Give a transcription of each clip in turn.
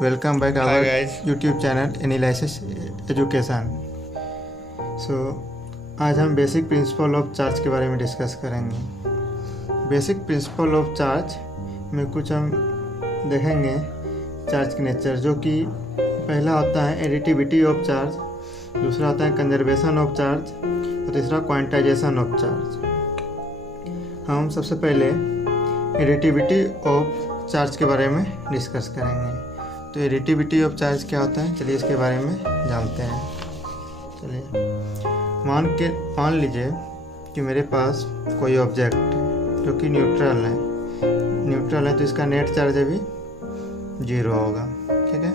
Welcome back Hi our guys. YouTube channel analysis education. आज हम basic principle of charge के बारे में डिस्कस करेंगे। बेसिक प्रिंसिपल ऑफ चार्ज में कुछ हम देखेंगे चार्ज की नेचर, जो कि पहला होता है एडिटिविटी ऑफ चार्ज, दूसरा होता है कंजर्वेशन ऑफ चार्ज और तीसरा क्वांटाइजेशन ऑफ चार्ज। हम सबसे पहले एडिटिविटी ऑफ चार्ज के बारे में डिस्कस करेंगे। तो एडिटिविटी ऑफ चार्ज क्या होता है, चलिए इसके बारे में जानते हैं। चलिए मान लीजिए कि मेरे पास कोई ऑब्जेक्ट है जो कि न्यूट्रल है, तो इसका नेट चार्ज अभी 0 होगा, ठीक है।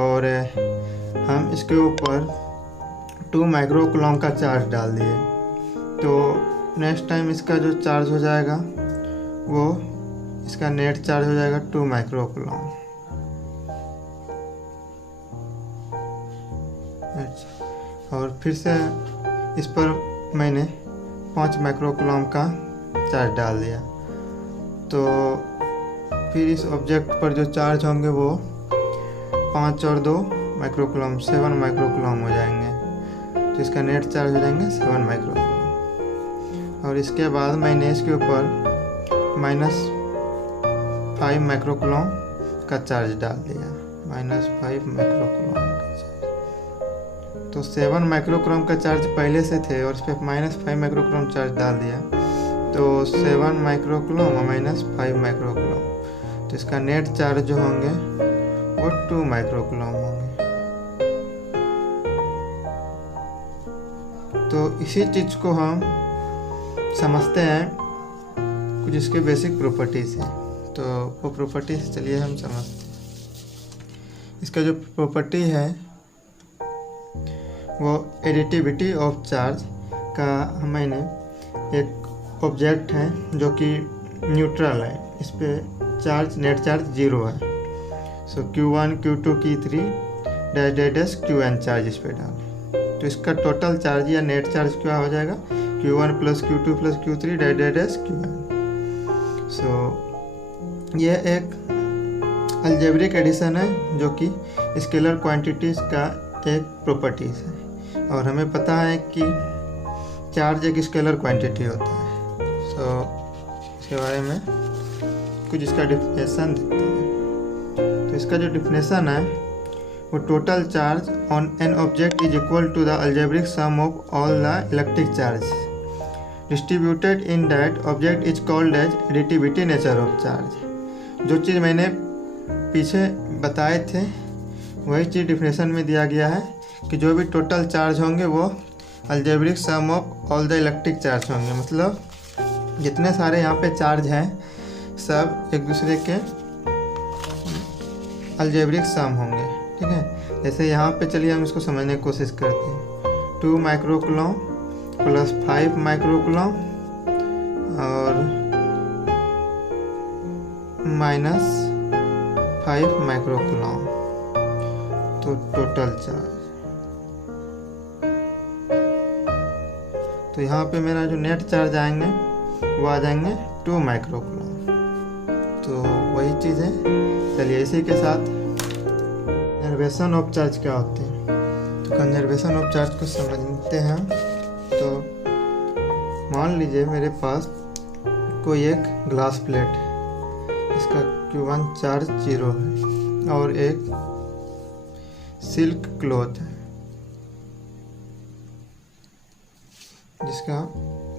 और हम इसके ऊपर 2 माइक्रोकूलम का चार्ज डाल दिए, तो नेक्स्ट टाइम इसका जो चार्ज हो जाएगा वो इसका नेट चार्ज हो जाएगा 2 माइक्रोकूलम। और फिर से इस पर मैंने 5 माइक्रोकूलम का चार्ज डाल दिया, तो फिर इस ऑब्जेक्ट पर जो चार्ज होंगे वो 5 और 2 माइक्रोकूलम 7 माइक्रोकूलम हो जाएंगे, तो इसका नेट चार्ज हो जाएंगे 7 माइक्रोकूलम। और इसके बाद मैंने इसके ऊपर -5 माइक्रोकूलम का चार्ज डाल दिया, -5 माइक्रोकूलम का चार्ज। तो 7 माइक्रोकूलम का चार्ज पहले से थे और इस पर -5 माइक्रोकूलम चार्ज डाल दिया, तो 7 माइक्रोकूलम और -5 माइक्रोकूलम, तो इसका नेट चार्ज जो होंगे वो 2 माइक्रोकूलम होंगे। तो इसी चीज़ को हम समझते हैं कुछ इसके बेसिक प्रॉपर्टीज हैं, तो वो प्रॉपर्टीज चलिए हम समझते हैं। इसका जो प्रॉपर्टी है वो एडिटिविटी ऑफ चार्ज का, मैंने एक ऑब्जेक्ट है जो कि न्यूट्रल है, इस पे चार्ज नेट चार्ज 0 है, सो Q1 Q2 Q3 dash Qn charge इस पे डालें, तो इसका टोटल चार्ज या नेट चार्ज क्या हो जाएगा Q1 + Q2 + Q3 dash Qn। सो ये एक अलजेब्रिक एडिशन है जो कि स्केलर क्वांटिटीज़ का एक प्रॉपर्टीज़ है, और हमें पता है कि चार्ज एक स्केलर क्वांटिटी होता है। सो इसके बारे में कुछ इसका डिफिनेशन देखते हैं। तो इसका जो डिफिनेशन है वो total charge on an object is equal to the algebraic sum of all the electric charge distributed in that object is called as additivity nature of charge. जो चीज़ मैंने पीछे बताए थे वही चीज़ डिफिनेशन में दिया गया है कि जो भी टोटल चार्ज होंगे वो algebraic sum of all the electric charge होंगे, मतलब जितने सारे यहाँ पे चार्ज हैं सब एक दूसरे के अलजेब्रिक सम होंगे, ठीक है। जैसे यहाँ पे चलिए हम इसको समझने की कोशिश करते हैं। 2 माइक्रोकूलम + 5 माइक्रोकूलम और -5 माइक्रोकूलम, तो टोटल चार्ज। तो यहाँ पे मेरा जो नेट चार्ज आएंगे वो आ जाएंगे 2 माइक्रोकूलम, तो वही चीज़ है। चलिए इसी के साथ कंजर्वेशन ऑफ चार्ज क्या होते हैं, तो कंजर्वेशन ऑफ चार्ज को समझते हैं। तो मान लीजिए मेरे पास कोई एक ग्लास प्लेट है, इसका Q1 चार्ज 0 है, और एक सिल्क क्लॉथ है जिसका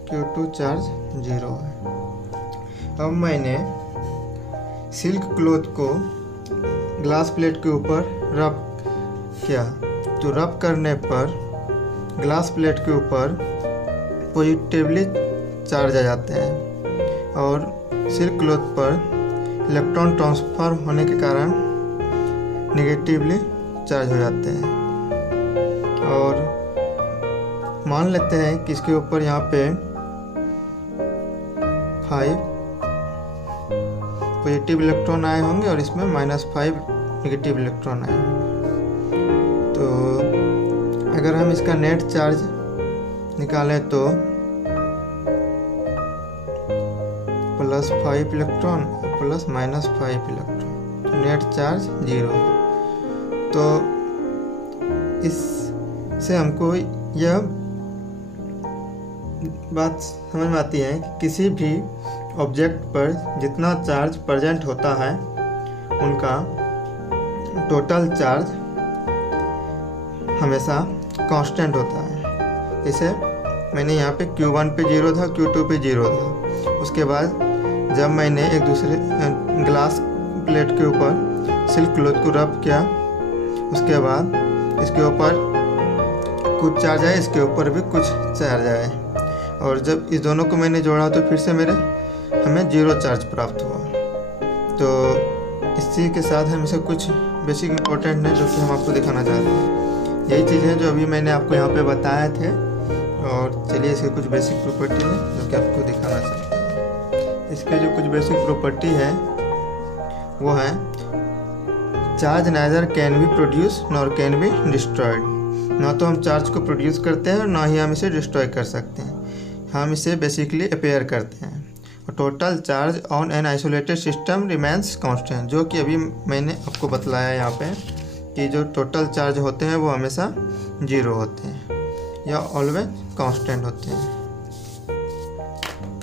Q2 चार्ज 0 है। अब मैंने सिल्क क्लॉथ को ग्लास प्लेट के ऊपर रब किया, तो रब करने पर ग्लास प्लेट के ऊपर पॉजिटिवली चार्ज आ जाते हैं, और सिल्क क्लॉथ पर इलेक्ट्रॉन ट्रांसफर होने के कारण नेगेटिवली चार्ज हो जाते हैं। और मान लेते हैं कि इसके ऊपर यहाँ पे 5 पॉजिटिव इलेक्ट्रॉन आए होंगे और इसमें -5 नेगेटिव इलेक्ट्रॉन आए होंगे। तो अगर हम इसका नेट चार्ज निकालें तो +5 इलेक्ट्रॉन +-5 इलेक्ट्रॉन, नेट चार्ज 0। तो इससे हमको यह बात समझ में आती है कि किसी भी ऑब्जेक्ट पर जितना चार्ज प्रेजेंट होता है उनका टोटल चार्ज हमेशा कांस्टेंट होता है। जैसे मैंने यहाँ पे Q1 पे 0 था, Q2 पे 0 था। उसके बाद जब मैंने एक दूसरे ग्लास प्लेट के ऊपर सिल्क क्लॉथ को रब किया, उसके बाद इसके ऊपर कुछ चार्ज आए, इसके ऊपर भी कुछ चार्ज आए, और जब इस दोनों को मैंने जोड़ा तो फिर से हमें 0 चार्ज प्राप्त हुआ। तो इसी के साथ हम इसे कुछ बेसिक इम्पोर्टेंट है जो कि हम आपको दिखाना चाहते हैं। यही चीज़ है जो अभी मैंने आपको यहाँ पे बताए थे। और चलिए इसके कुछ बेसिक प्रॉपर्टी है जो कि आपको दिखाना चाहते हैं। इसके जो कुछ बेसिक प्रॉपर्टी है वो है charge neither can be produce nor can be destroyed. ना तो हम चार्ज को प्रोड्यूस करते हैं और ना ही हम इसे डिस्ट्रॉय कर सकते हैं, हम इसे बेसिकली अपेयर करते हैं। और total charge on an isolated system remains constant, जो कि अभी मैंने आपको बतलाया यहाँ पे कि जो टोटल चार्ज होते हैं वो हमेशा 0 होते हैं या ऑलवेज कांस्टेंट होते हैं।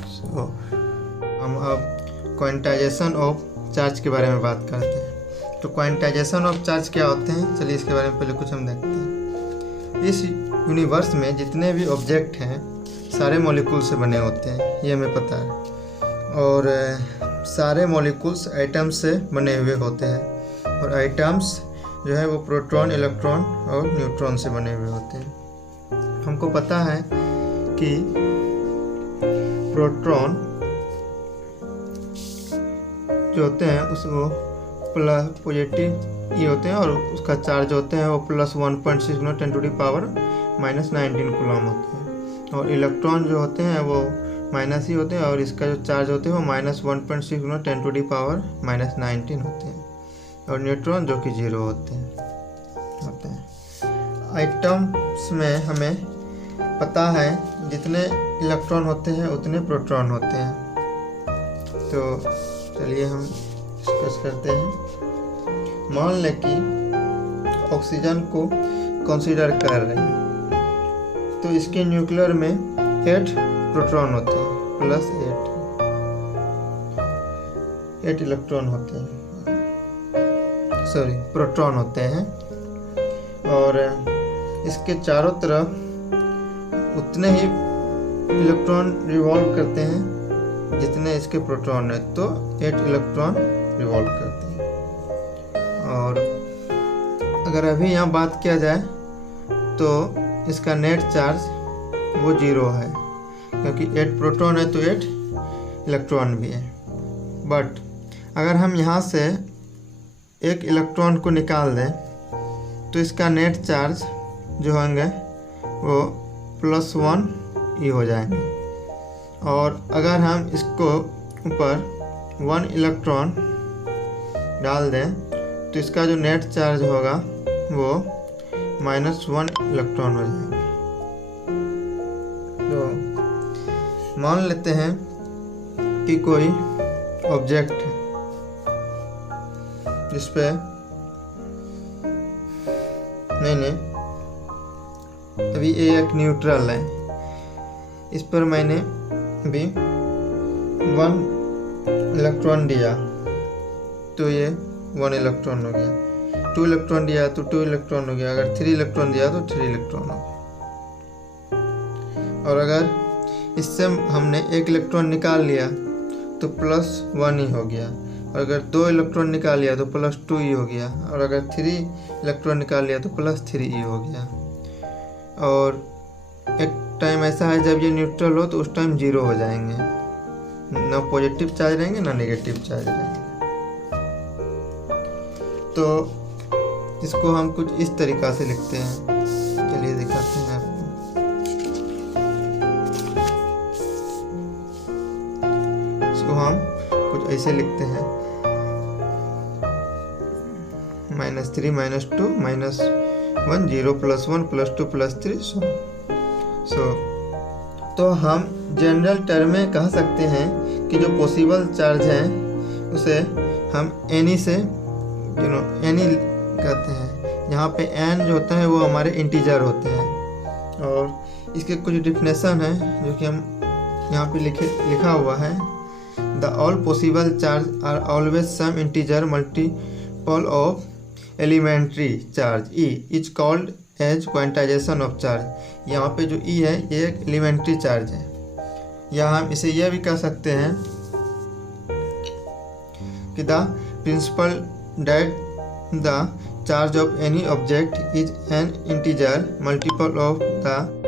सो हम अब क्वांटाइजेशन ऑफ चार्ज के बारे में बात करते हैं। तो क्वांटाइजेशन ऑफ चार्ज क्या होते हैं, चलिए इसके बारे में पहले कुछ हम देखते हैं। इस यूनिवर्स में जितने भी ऑब्जेक्ट हैं सारे मॉलिक्यूल से बने होते हैं, ये हमें पता है। और सारे मॉलिक्यूल्स आइटम्स से बने हुए होते हैं, और आइटम्स जो है वो प्रोटॉन, इलेक्ट्रॉन और न्यूट्रॉन से बने हुए होते हैं। हमको पता है कि प्रोटॉन जो होते हैं उसको प्लस पॉजिटिव ई होते हैं और उसका चार्ज होते हैं वो प्लस 1.6 × 10⁻⁻19 कूलम होते हैं। और इलेक्ट्रॉन जो होते हैं वो माइनस ही होते हैं और इसका जो चार्ज होते हैं वो -1.6 × 10⁻⁻19 होते हैं। और न्यूट्रॉन जो कि 0 होते हैं। आइटम्स में हमें पता है जितने इलेक्ट्रॉन होते हैं उतने प्रोटॉन होते हैं। तो चलिए हम डिस्कस करते हैं। मान लें कि ऑक्सीजन को कंसीडर कर रहे हैं, तो इसके न्यूक्लियर में 8 प्रोटॉन होते हैं प्लस 8 इलेक्ट्रॉन होते हैं, प्रोटॉन होते हैं। और इसके चारों तरफ उतने ही इलेक्ट्रॉन रिवॉल्व करते हैं जितने इसके प्रोटॉन है, तो 8 इलेक्ट्रॉन रिवॉल्व करते हैं। और अगर अभी यहाँ बात किया जाए तो इसका नेट चार्ज वो 0 है, क्योंकि 8 प्रोटॉन है तो 8 इलेक्ट्रॉन भी है। बट अगर हम यहाँ से एक इलेक्ट्रॉन को निकाल दें तो इसका नेट चार्ज जो होंगे वो +1 ही हो जाएंगे। और अगर हम इसको ऊपर 1 इलेक्ट्रॉन डाल दें तो इसका जो नेट चार्ज होगा वो -1 इलेक्ट्रॉन हो जाएंगे। तो मान लेते हैं कि कोई ऑब्जेक्ट है जिस पे मैंने अभी ये एक न्यूट्रल है, इस पर मैंने अभी 1 इलेक्ट्रॉन दिया तो ये 1 इलेक्ट्रॉन हो गया, 2 इलेक्ट्रॉन दिया तो 2 इलेक्ट्रॉन हो गया, अगर 3 इलेक्ट्रॉन दिया तो 3 इलेक्ट्रॉन हो गया। और अगर इससे हमने 1 इलेक्ट्रॉन निकाल लिया तो +1 ही हो गया, और अगर 2 इलेक्ट्रॉन निकाल लिया तो +2 ही हो गया, और अगर 3 इलेक्ट्रॉन निकाल लिया तो +3 ही हो गया। और एक टाइम ऐसा है जब ये न्यूट्रल हो तो उस टाइम 0 हो जाएंगे, ना पॉजिटिव चार्ज रहेंगे ना नेगेटिव चार्ज रहेंगे। तो इसको हम कुछ इस तरीक़ा से लिखते हैं, चलिए दिखाते हैं आपको। इसको हम कुछ ऐसे लिखते हैं -3 -2 -1 0 +1 +2 +3 तो हम जनरल टर्म में कह सकते हैं कि जो पॉसिबल चार्ज है उसे हम एनी से एनी कहते हैं। यहाँ पे एन जो होता है वो हमारे इंटीजर होते हैं। और इसके कुछ डिफिनेशन है जो कि हम यहाँ पे लिखा हुआ है। The all possible charge are always some integer multiple of elementary charge E is called as quantisation of charge. यहाँ पे जो ई है ये एक एलिमेंट्री चार्ज है, या हम इसे यह भी कह सकते हैं कि the principal that the charge of any object is an integer multiple of the